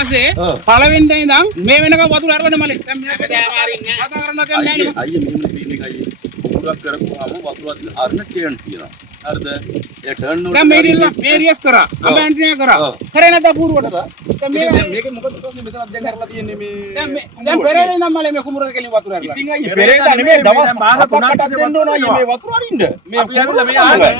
මාසේ පළවෙනිදා ඉඳන් මේ වෙනකම් වතුර අරගෙන මලේ. දැන් මෙයා කතා කරන්න දෙන්නේ නැහැ නේ. අයියේ මෙහෙම සීන් එකයි. කුඹුරක් කරපුවාම වතුර අදින අරන ටර්න් තියෙනවා. හරිද? ඒ ටර්න් වල දැන් මේ රියස් කරා. අඹ ඇන්ටිනා කරා. කරේ නැද්ද පූර්වට? දැන් මේක මොකද ප්‍රශ්නේ මෙතනක් දැන් කරලා තියෙන්නේ මේ දැන් පෙරේද ඉඳන් මලේ මේ කුඹුරට කෙලින් වතුර අරලා. ඉතින් අයියේ පෙරේද නෙමෙයි දවස් 5කට දෙන්න ඕන අයියේ මේ වතුර අරින්න. මේ අපි අරලා මේ ආවේ.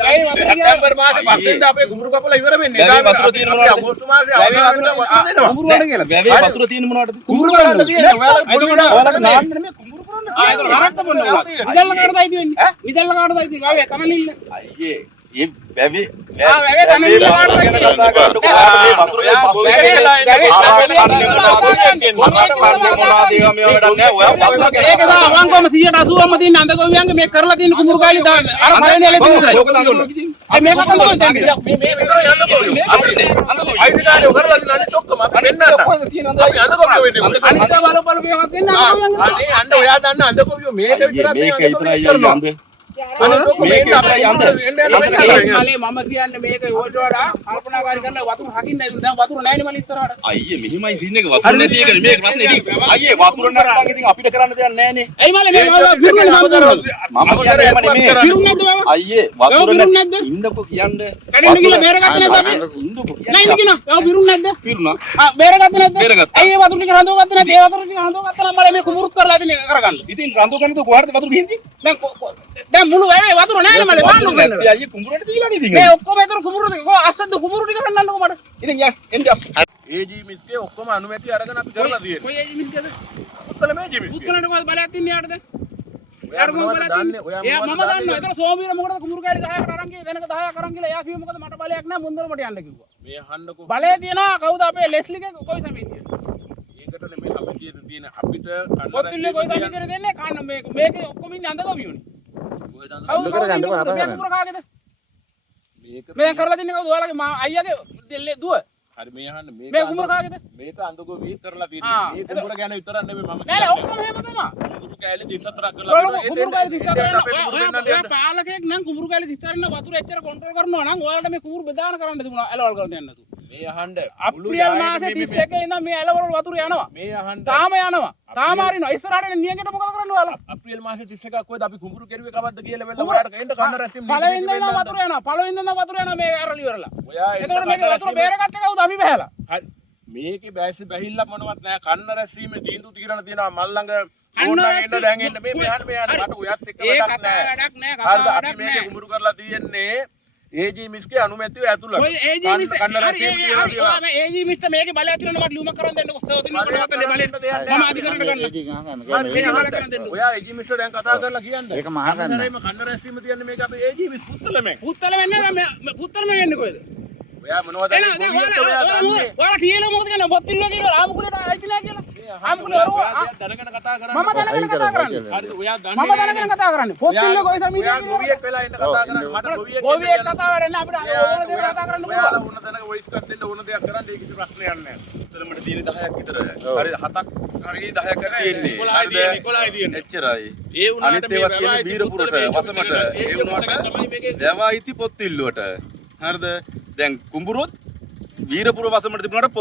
සැප්තැම්බර් මාසේ පස්සෙන්ද අපේ කුඹුරු කපලා ඉවර වෙන්නේ. ඒ වතුර තියෙන මොනවද? අගෝස්තු මාසේ අපි වතුර දෙනවා. කුඹුරු වල කියලා. වැවේ වතුර තියෙන මොනවද? කුඹුරු වල තියෙන. ඔයාලට නාන්න නෙමෙයි කුඹුරු කරන්න. ඒක හරක්ට බොන්න ඕන. විදල්ල කාටද අයිති වෙන්නේ? විදල්ල කාටද අයිති? ආවේ තනලිල්ල. අයියේ ඒ වැවේ වැවේ තනලිල්ල කාටද අයිති? කතා කරන්නකො මේ වතුර ඒ පස්සේ මොනවද ඒවා මේවා වැඩක් නැහැ. ඔයා වතුර ඒක තමයි අවංගම 180ම තියෙන අඳගොවියන්ගේ මේ කරලා තියෙන කුඹුරු කාලි අර පරේනේ ලේ තියෙනවා. ලෝක දඟලනවා. අය මේක තමයි දැන් මේ විතර යන්නකෝ. අයිඩි කාර්ඩ් එක කරලා දින අනිත් ඔක්කොම අපි දෙන්නට. කොහෙද තියෙනවද? අපි අඳකොපිය වෙන්නේ. අනිත් බලපල මේකක් දෙන්න අඳගොවියන්ගේ. අනේ අන්න ඔයා දන්න අඳකොපිය මේක විතරක් මේක විතරයි අඳ. අනිත් ඔක්කොම මේක මේක විතරයි අඳ. මලේ මම කියන්නේ මේක ඕට වඩා කල්පනාකාරී කරලා වතුර හකින්න ඉතින් දැන් වතුර නැහැ නේ මල ඉස්සරහට. අයියේ මෙහිමයි සීන් එක වතුර නැති එකනේ මේක ප්‍රශ්නේ. ඉතින් අයියේ වතුර නැත්නම් ඉතින් අපිට කරන්න දෙයක් නැහැ නේ. එයි මලේ මේ පිරුනේ මම කියන්නේ එහෙම නෙමෙයි. පිරුනේ නැද්ද බබා? අයියේ වතුර නැද්ද? ඉන්නකෝ කියන්නේ. කඩින්න කියලා බේරගත්තේ නැද්ද අපි? ඉන්නකෝ නෑ ඉන්න කියනවා. ඔව් පිරුනේ නැද්ද? පිරුණා. බේරගත්තේ නැද්ද? බේරගත්තා. ඇයි ඒ වතුර ටික හඳවගත්තේ නැද්ද? ඒ වතුර ටික හඳවගත්තා නම් මලේ මේ කුඹුරුත් කරලා ඉතින් කරගන්න. ඉතින් රඳු ගන්නද කොහාටද වතුර ගිහින්දී? දැන් මුළු වැවේ වතුර නැහැ නේ මලේ බාන්නු වෙන්න. නැත්නම් අයියේ කුඹුරට දීලා නේ ඉතින්. මේ ඔක්කොම ඒතර කුඹුරුද කො අස්සද්ද කුඹුරු ටික පෙන්නන්නකෝ මට. ඉතින් යා එන්න. ඒජී මිස්ගේ ඔක්කොම අනුමැතිය අරගෙන අපි කරලා තියෙන්නේ. කොයි ඒජි මිස්කද? උත්තර මේජී මිස්ගේ. උත්කලට කොහොමද බලයක් තින්නේ යාටද? ඔයා මොනවද දන්නේ? ඔයා එයා මොනවද මම දන්නවා. ඒතර සෝමීර මොකටද කුඹුරු කෑලි 10කට අරන් ගියේ වෙනක 10ක් අරන් ගිහලා එයා කිව්වේ මොකද මට බලයක් නැහැ මුන්දර මට යන්න කිව්වා. මේ හන්නකෝ. බලය තියනවා කවුද අපේ ලෙස්ලිගේ කොයි සමිතියද? ඒකට නෙමෙයි සමිතියේ තියෙන අපිට පොත්තිල්ලේ කොයි සමිතියද දෙන්නේ? කන්න මේකේ ඔක්කොම ඉන්නේ අඳගොවියෝනේ. කවුද කරගන්න කුඹුර කාගේද? මේක කරලා තින්නේ කවුද? ඔයාලගේ අයියාගේ දුව. හරි මේ අහන්න මේ කුඹුර කාගේද? මේක අඳගො වී කරලා තියෙන්නේ. මේ කුඹුර ගැන විතරක් නෙමෙයි මම නෑ නෑ ඔක්කොම එහෙම තමයි. කුඹුරු කෑලි 34ක් කරලා කුඹුරු කෑලි 34 ඔයා පාලකයෙක් නම් කුඹුරු කෑලි 34 වතුර එච්චර කන්ට්‍රෝල් කරනවා නම් ඔයාලට මේ කුඹුරු බෙදාන කරන්න තිබුණා ඇලවල් කරන්න යන්න නතු. මේ අහන්න අප්‍රියල් මාසේ 31 ඉඳන් මේ ඇලවල වතුර යනවා. මේ අහන්න තාම යනවා. තාම අරිනවා. ඉස්සරහට නියඟට මොකද කරන්න ඔයාලා? අප්‍රියල් මාසේ 31ක් කොහෙද අපි කුඹුරු කෙරුවේ කවද්ද කියලා වෙන්න ඔයාලට එන්න කන්න රැස්සිම් පළවෙනිදා ඉඳන් වතුර යනවා. පළවෙනිදා ඉඳන් වතුර යනවා මේ ඇරලි ඉවරලා. ඔයා එතකොට මේක වතුර බේරගත්තේ කවුද? අපි බහැලා. හරි මේකේ බැස් බැහිල්ල මොනවත් නැහැ කන්න රැස්වීමේ තීන්දුව తీරන තියෙනවා මල් ළඟ ඕන එන්න දැන් එන්න මේ මෙහාට මට ඔයත් එක්ක වැඩක් නැහැ වැඩක් නැහැ කතා වැඩක් මේක නැහැ. කුඹුරු කරලා තියෙන්නේ ඒජී මිස්ගේ අනුමැතිය ඇතුළත ඔය ඒජී මිස්ටර් කන්න රැස්වීම තියලා තියෙනවා මේ ඒජී මිස්ටර් මේකේ බලය තියෙනවා මට ලියුමක් කරන් දෙන්නකෝ. සෝතින් ඔකට මතලේ බලෙන්න මම අධිකරණ ගන්න. ඔයා ඒජී මිස්ටර් දැන් කතා කරලා කියන්න ඒක මහා ගන්න. කන්න රැස්වීම තියන්නේ මේක අපේ ඒජී මිස් පුත්තලමේ පුත්තල වෙන්නේ නැහැ පුත්තලම වෙන්නේ කොහෙද? ඔයා මොනවද එනවා දැන් ඔයාලා ටියලෝ මොකද කියන්නේ පොත්තිල්ලෝ කියලා ආමුකුලේට ආයිති නැහැ කියලා. ආමුකුලේ දැනගෙන කතා කරන්න. මම දැනගෙන කතා කරන්නේ. හරි ඔයා මම දැනගෙන කතා කරන්නේ. පොත්තිල්ලෝ කොයි සමීතියද ඔයා ගොවියෙක් වෙලා ඉන්න කතා කරන්නේ මට ගොවියෙක් ගොවියෙක් කතා කරන්නේ අපිට ඕන දේ කතා කරන්න ඔයාලා පුළුවන්. ඕන තැනක වොයිස් කට් දෙන්න ඕන දෙයක් කරන්න ඒක කිසි ප්‍රශ්නයක් නැහැ. උත්තරමට තියෙන 10ක් විතර. හරි 7ක් හරි 10ක් තියෙන්නේ. 11යි තියෙන්නේ. එච්චරයි. ඒ වුණාට අනිත් ඒවා තියෙන්නේ බීරපුරට වසමට. ඒ වුණාට දැවයිති පොත්තිල්ලුවට. හරිද? දැන් කුඹුරුත් වීරපුර වසමට තිබුණාට